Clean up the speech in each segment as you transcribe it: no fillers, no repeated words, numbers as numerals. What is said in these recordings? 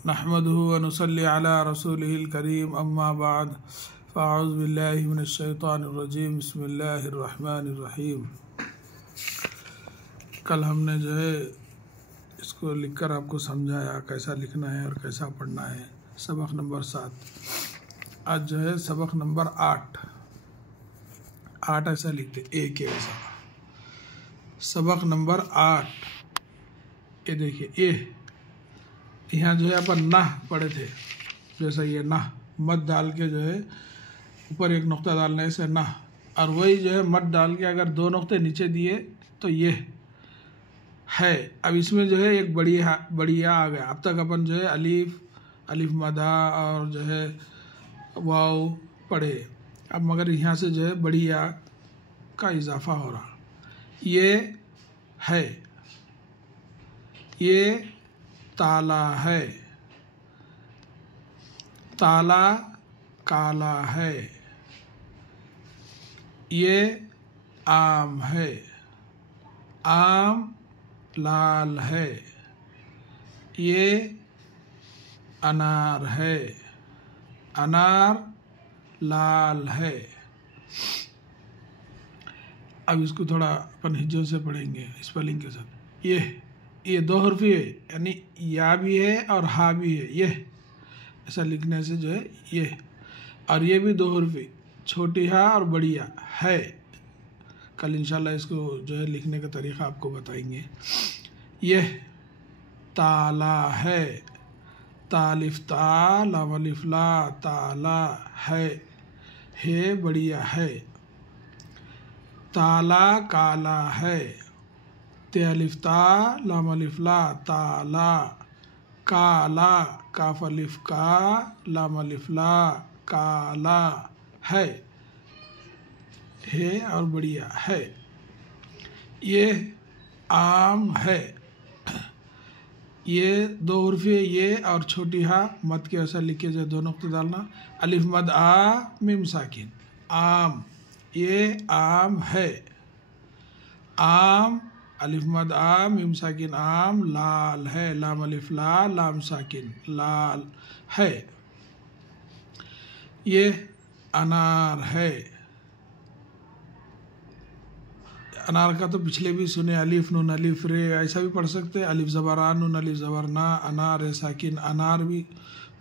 नहमदुहु व नुसल्ली अला रसूलिहिल करीम अम्मा बाद फ़अऊज़ु बिल्लाहि मिनश शैतानिर रजीम बिस्मिल्लाहिर रहमानिर रहीम। कल हमने जो है इसको लिखकर आपको समझाया कैसा लिखना है और कैसा पढ़ना है। सबक नंबर 7। आज जो है सबक नंबर 8 ऐसा लिखते ए के ऐसा। सबक नंबर 8 ये देखिए, ये यहाँ जो है अपन नाह पढ़े थे, जैसा ये नाह मत डाल के जो है ऊपर एक नुक्ता डालने से नाह, और वही जो है मत डाल के अगर 2 नुक्ते नीचे दिए तो ये है। अब इसमें जो है एक बढ़िया आ गया। अब तक अपन जो है अलिफ मदा और जो है वाव पढ़े, अब मगर यहाँ से जो है बढ़िया का इजाफा हो रहा। ये है, ये ताला है, ताला काला है। ये आम है, आम लाल है। ये अनार है, अनार लाल है। अब इसको थोड़ा अपन हिज्जों से पढ़ेंगे स्पेलिंग के साथ। ये 2 हर्फी है, यानी या भी है और हा भी है। ये ऐसा लिखने से जो है ये, और ये भी 2 हर्फी, छोटी हा और बड़ी हा है। कल इंशाल्लाह इसको जो है लिखने का तरीक़ा आपको बताएंगे। ये ताला है, तालिफ ता लाम अलिफ ला, ताला है बढ़िया है। ताला काला है, ते अलिफ ता लाम अलिफ ला, ताला काला काफ अलिफ का लाम अलिफ ला, काला है और बढ़िया है। ये आम है, ये 2 हर्फी है, ये और छोटी हा मत के ऐसा लिखे जाए, 2 नुक्ते डालना। अलिफ मद आ मिम साकिन, आम। ये आम है, आम अलिफ मद आ मिम साकिन आम लाल है, लाम अलिफ ला लाम साकिन लाल है। ये अनार है, अनार का तो पिछले भी सुने, अलिफ नून अलिफ रे ऐसा भी पढ़ सकते हैं। अलिफ ज़बर नून अलिफ ज़बर ना, अनार है साकिन अनार भी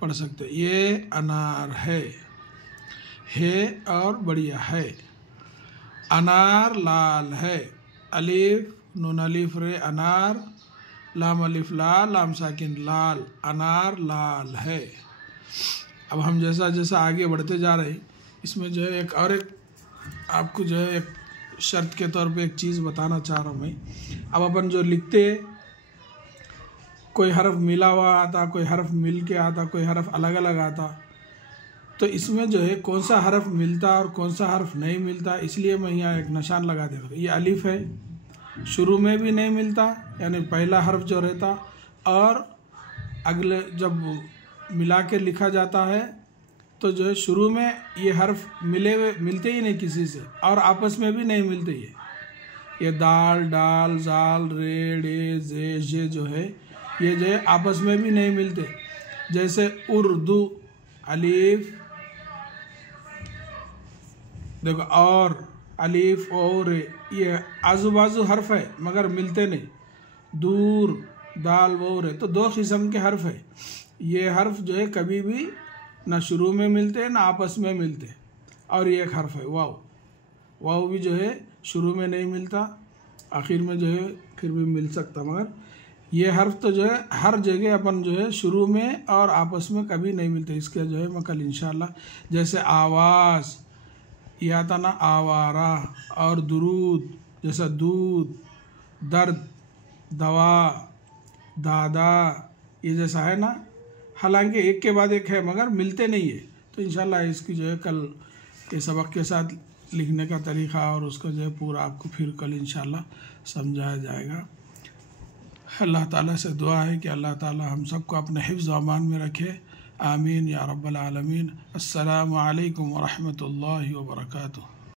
पढ़ सकते हैं। ये अनार है और बढ़िया है। अनार लाल है, अलिफ नून अलिफ रे अनार, लाम अलिफ ला लाम साकिन लाल, अनार लाल है। अब हम जैसा जैसा आगे बढ़ते जा रहे हैं, इसमें जो है एक आपको जो है एक शर्त के तौर पे एक चीज़ बताना चाह रहा हूँ मैं। अब अपन जो लिखते, कोई हर्फ मिला हुआ आता, कोई हर्फ मिल के आता, कोई हर्फ अलग अलग आता, तो इसमें जो है कौन सा हर्फ मिलता और कौन सा हर्फ नहीं मिलता, इसलिए मैं यहाँ एक निशान लगा देता हूँ। ये अलिफ है, शुरू में भी नहीं मिलता, यानी पहला हर्फ जो रहता, और अगले जब मिला के लिखा जाता है तो जो है शुरू में ये हर्फ मिलते ही नहीं किसी से, और आपस में भी नहीं मिलते। ये दाल डाल जाल रे डे जे जे जो है, ये जो है आपस में भी नहीं मिलते। जैसे उर्दू अलिफ देखो, और अलिफ और ये आजू बाजू हर्फ है मगर मिलते नहीं। दूर दाल वो रे, तो 2 किस्म के हर्फ है। ये हर्फ जो है कभी भी ना शुरू में मिलते ना आपस में मिलते। और ये एक हर्फ है वाव भी जो है शुरू में नहीं मिलता, आखिर में जो है फिर भी मिल सकता, मगर ये हर्फ तो जो है हर जगह अपन जो है शुरू में और आपस में कभी नहीं मिलते। इसके जो है मैं कल इंशाल्लाह, जैसे आवाज़ ये आता ना आवारा, और दुरूद जैसा दूध, दर्द दवा, दादा, ये जैसा है ना, हालांकि एक के बाद एक है मगर मिलते नहीं है। तो इंशाल्लाह इसकी जो है कल के सबक के साथ लिखने का तरीक़ा और उसका जो है पूरा आपको फिर कल इंशाल्लाह समझाया जाएगा। अल्लाह ताला से दुआ है कि अल्लाह ताला हम सबको अपने हिफ्ज़ व अमान में रखे। आमीन या रब्बल आलमीन। अस्सलामु अलैकुम व रहमतुल्लाहि व बरकातुहू।